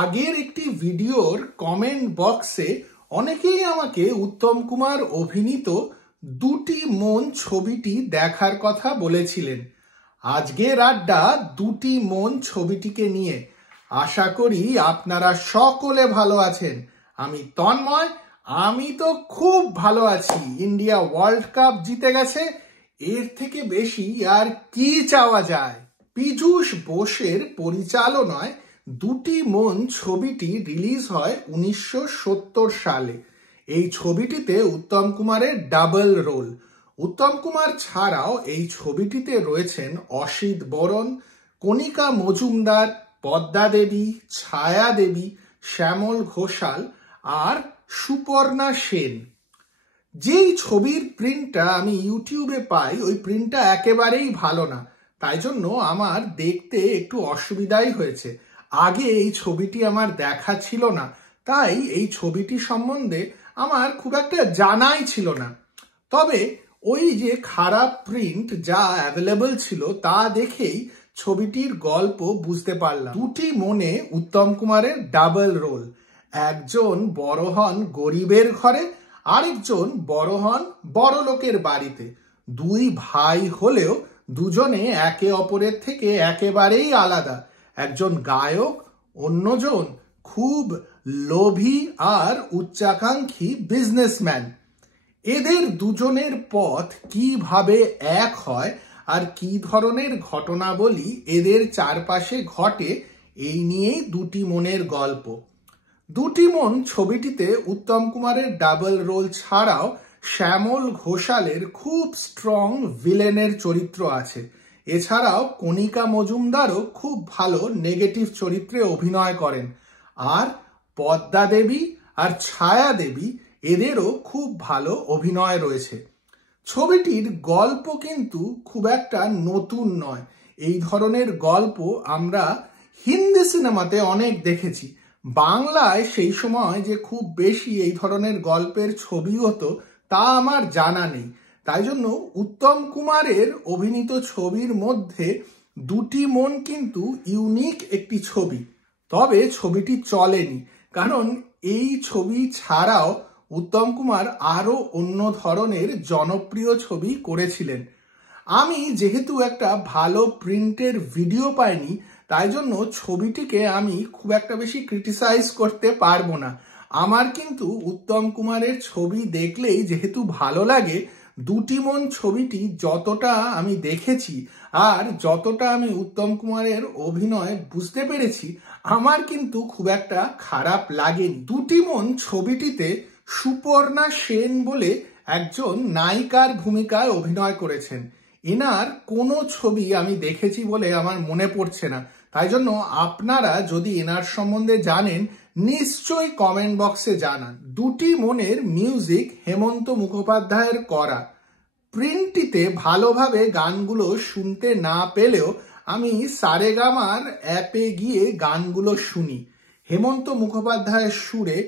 আগের একটি ভিডিওর কমেন্ট বক্সে অনেকেই আমাকে উত্তম কুমার অভিনীত দুটি মন ছবিটি দেখার কথা বলেছিলেন। আজকের আড্ডা দুটি মন ছবিটিকে নিয়ে। আশা করি আপনারা সকলে ভালো আছেন। আমি তন্ময়, আমি তো খুব ভালো আছি। ইন্ডিয়া ওয়ার্ল্ড কাপ জিতে গেছে, এর থেকে বেশি আর কি চাওয়া যায়। পীযূষ বোসের পরিচালনায় দুটি মন ছবিটি রিলিজ হয় 1970 সালে। এই ছবিটিতে উত্তম কুমারের ডাবল রোল। উত্তম কুমার ছাড়াও এই ছবিটিতে রয়েছেন অসিত বরণ, কণিকা মজুমদার, পদ্মা দেবী, ছায়া দেবী, শ্যামল ঘোষাল আর সুপর্ণা সেন। যেই ছবির প্রিন্টটা আমি ইউটিউবে পাই, ওই প্রিন্টটা একেবারেই ভালো না, তাই জন্য আমার দেখতে একটু অসুবিধাই হয়েছে। আগে এই ছবিটি আমার দেখা ছিল না, তাই এই ছবিটি সম্বন্ধে আমার খুব একটা জানাই ছিল না। তবে ওই যে খারাপ প্রিন্ট যা অ্যাভেলেবল ছিল তা দেখেই ছবিটির গল্প বুঝতে পারলাম। দুটি মনে উত্তম কুমারের ডাবল রোল। একজন বড় হন গরিবের ঘরে, আরেকজন বড় হন বড় লোকের বাড়িতে। দুই ভাই হলেও দুজনে একে অপরের থেকে একেবারেই আলাদা। একজন গায়ক, অন্যজন খুব লোভী আর উচ্চাকাঙ্ক্ষী বিজনেসম্যান। এদের দুজনের পথ কিভাবে এক হয় আর কি ধরনের ঘটনাবলী এদের চারপাশে ঘটে, এই নিয়েই দুটি মনের গল্প। দুটি মন ছবিটিতে উত্তম কুমারের ডাবল রোল ছাড়াও শ্যামল ঘোষালের খুব স্ট্রং ভিলেনের চরিত্র আছে। এছাড়াও কণিকা মজুমদারও খুব ভালো নেগেটিভ চরিত্রে অভিনয় করেন। আর পদ্মা দেবী আর ছায়া দেবী, এদেরও খুব ভালো অভিনয় রয়েছে। ছবিটির গল্প কিন্তু খুব একটা নতুন নয়। এই ধরনের গল্প আমরা হিন্দি সিনেমাতে অনেক দেখেছি। বাংলায় সেই সময় যে খুব বেশি এই ধরনের গল্পের ছবি হতো তা আমার জানা নেই। তাই জন্য উত্তম কুমারের অভিনীত ছবির মধ্যে দুটি মন কিন্তু ইউনিক একটি ছবি। তবে ছবিটি চলেনি, কারণ এই ছবি ছাড়াও উত্তম কুমার আরও অন্য ধরনের জনপ্রিয় ছবি করেছিলেন। আমি যেহেতু একটা ভালো প্রিন্টের ভিডিও পাইনি, তাই জন্য ছবিটিকে আমি খুব একটা বেশি ক্রিটিসাইজ করতে পারবো না। আমার কিন্তু উত্তম কুমারের ছবি দেখলেই যেহেতু ভালো লাগে, দুটি মন ছবিটি যতটা আমি দেখেছি আর যতটা আমি উত্তম কুমারের অভিনয় বুঝতে পেরেছি, আমার কিন্তু খুব একটা খারাপ লাগেনি। দুটি মন ছবিটিতে সুপর্ণা সেন বলে একজন নায়িকার ভূমিকায় অভিনয় করেছেন। এনার কোনো ছবি আমি দেখেছি বলে আমার মনে পড়ছে না, তাই জন্য আপনারা যদি এনার সম্বন্ধে জানেন নিশ্চয়ই কমেন্ট বক্সে জানান। দুটি মনের মিউজিক হেমন্ত মুখোপাধ্যায়ের করা। প্রিন্টটিতে ভালোভাবে গানগুলো শুনতে না পেলেও আমি সারেগামার অ্যাপে গিয়ে গানগুলো শুনি। হেমন্ত মুখোপাধ্যায়ের সুরে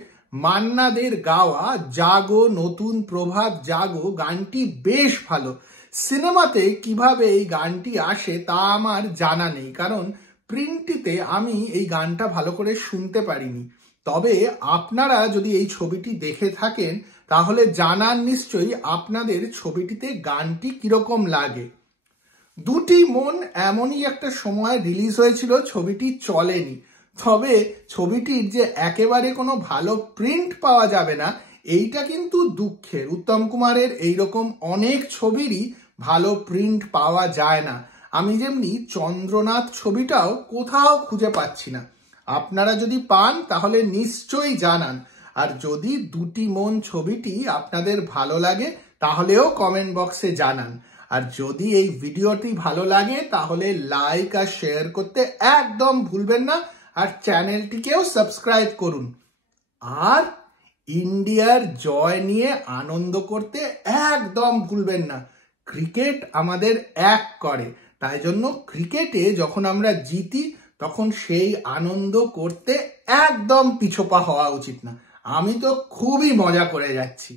মান্না দের গাওয়া জাগো নতুন প্রভাত জাগো গানটি বেশ ভালো। সিনেমাতে কিভাবে এই গানটি আসে তা আমার জানা নেই, কারণ প্রিন্টটিতে আমি এই গানটা ভালো করে শুনতে পারিনি। তবে আপনারা যদি এই ছবিটি দেখে থাকেন তাহলে জানান নিশ্চয়ই আপনাদের ছবিটিতে গানটি কিরকম লাগে। দুটি মন এমনই একটা সময় রিলিজ হয়েছিল ছবিটি চলেনি। তবে ছবিটির যে একেবারে কোনো ভালো প্রিন্ট পাওয়া যাবে না, এইটা কিন্তু দুঃখের। উত্তম কুমারের এইরকম অনেক ছবিরই ভালো প্রিন্ট পাওয়া যায় না। আমি যেমনি চন্দ্রনাথ ছবিটাও কোথাও খুঁজে পাচ্ছি না। আপনারা যদি পান তাহলে নিশ্চয়ই জানান। আর যদি দুটি মন ছবিটি আপনাদের ভালো লাগে তাহলেও কমেন্ট বক্সে জানান। আর যদি এই ভিডিওটি ভালো লাগে তাহলে লাইক আর শেয়ার করতে একদম ভুলবেন না। আর চ্যানেলটিকেও সাবস্ক্রাইব করুন। আর ইন্ডিয়ার জয় নিয়ে আনন্দ করতে একদম ভুলবেন না। ক্রিকেট আমাদের এক করে, তাই জন্য ক্রিকেটে যখন আমরা জিতি তখন সেই আনন্দ করতে একদম পিছপা হওয়া উচিত না। আমি তো খুবই মজা করে যাচ্ছি।